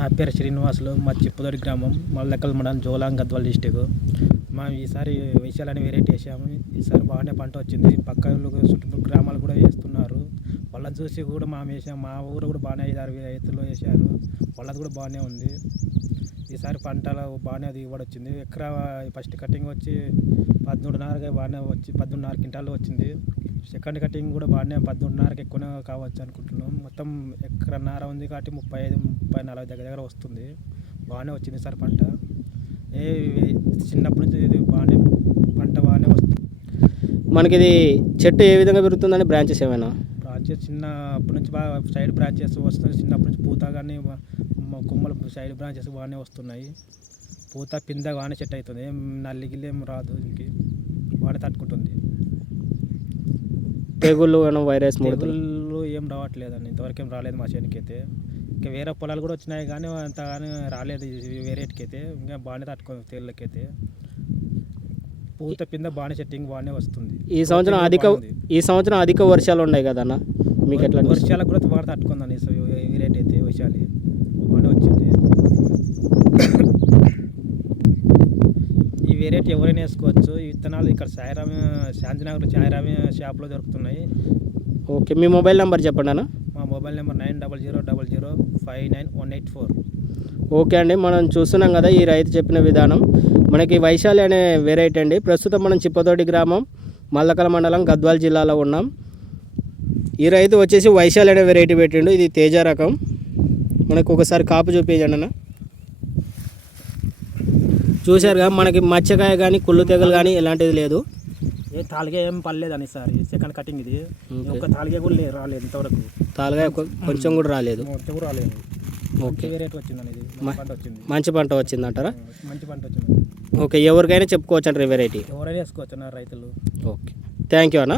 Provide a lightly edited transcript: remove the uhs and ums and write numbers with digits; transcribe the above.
నా పేరు శ్రీనివాసులు, మా చిప్పుదొడి గ్రామం, మల్లెకల్ మండలం, జోలాం, గద్వాల డిస్టిక్. మనం ఈసారి విషయాలని వెరైటీ వేసాము. ఈసారి బాగానే పంట వచ్చింది. పక్క చుట్టుపక్కల గ్రామాలు కూడా వేస్తున్నారు. వాళ్ళని చూసి కూడా మనం వేసాం. మా ఊరు కూడా బాగానే 5-6 రైతులు వేసారు. వాళ్ళది కూడా బాగానే ఉంది. ఈసారి పంటలు బాగానే దిగుబడి వచ్చింది. ఎకరా ఫస్ట్ కటింగ్ వచ్చి 13.5 బాగానే వచ్చి 13.5 క్వింటాలు వచ్చింది. సెకండ్ కటింగ్ కూడా బాగానే 13.5 ఎక్కువనే కావచ్చు అనుకుంటున్నాం. మొత్తం ఎకరన్నర ఉంది కాబట్టి 35-40 దగ్గర వస్తుంది. బాగానే వచ్చింది సార్ పంట. చిన్నప్పటి నుంచి ఇది పంట బాగానే వస్తుంది. మనకి ఇది చెట్టు ఏ విధంగా పెరుగుతుందని బ్రాంచెస్ ఏమైనా? బ్రాంచెస్ చిన్నప్పటి నుంచి బాగా సైడ్ బ్రాంచెస్ వస్తుంది. చిన్నప్పటి నుంచి పూత కానీ కొమ్మలు సైడ్ బ్రాంచెస్ బాగానే వస్తున్నాయి. పూత పింద బాగానే సెట్ అవుతుంది. నల్లి గిల్లి ఏం రాదు. ఇంక బాగానే తట్టుకుంటుంది. తెగుళ్ళు వైరస్ తెగుళ్ళు ఏం రావట్లేదండి. ఇంతవరకు ఏం రాలేదు మా చేనుకి అయితే. ఇంకా వేరే పొలాలు కూడా వచ్చినాయి కానీ అంత కానీ రాలేదు వేరేటికి అయితే. ఇంకా బాగానే తట్టుకుంది తేళ్ళకైతే. పూత పింద బాగానే సెట్టింగ్ బాగానే వస్తుంది. ఈ సంవత్సరం అధిక వర్షాలు ఉన్నాయి కదన్న, మీకు ఎట్లా? వర్షాలకు కూడా బాగా తట్టుకుందండి వెరైటీ అయితే. వర్షాలు బాగానే వచ్చింది. ఈ వెరైటీ ఎవరైనా వేసుకోవచ్చు. ఈ విత్తనాలు ఇక్కడ శాంతినగర్ సాయిరామి షాప్లో దొరుకుతున్నాయి. ఓకే, మీ మొబైల్ నెంబర్ చెప్పండి అన్న. మా మొబైల్ నెంబర్ 900000598184. ఓకే అండి, మనం చూస్తున్నాం కదా ఈ రైతు చెప్పిన విధానం. మనకి వైశాలి అనే వెరైటీ అండి. ప్రస్తుతం మనం చిప్పతోటి గ్రామం, మల్లకల మండలం, గద్వాల జిల్లాలో ఉన్నాం. ఈ రైతు వచ్చేసి వైశాలి అనే వెరైటీ పెట్టిండు. ఇది తేజ రకం. మనకు ఒకసారి కాపు చూపించండి అన్న. చూశారుగా, మనకి మచ్చకాయ కానీ కుళ్ళు తెగలు కానీ ఎలాంటిది లేదు. ఏ తాలిగా ఏం పర్లేదని సార్. సెకండ్ కటింగ్ ఇది. ఒక తాలిగా కూడా రాలేదు ఇంతవరకు. తాలిగా కొంచెం కూడా రాలేదు. మొత్తం కూడా రాలేదు. ఓకే, వెరైటీ వచ్చిందని ఇది పంట వచ్చింది. మంచి పంట వచ్చింది అంటారా? మంచి పంట వచ్చింది. ఓకే, ఎవరికైనా చెప్పుకోవచ్చు అంటారు ఈ వెరైటీ. ఎవరైనా వేసుకోవచ్చు అన్నారు రైతులు. ఓకే, థ్యాంక్ యూ అన్న.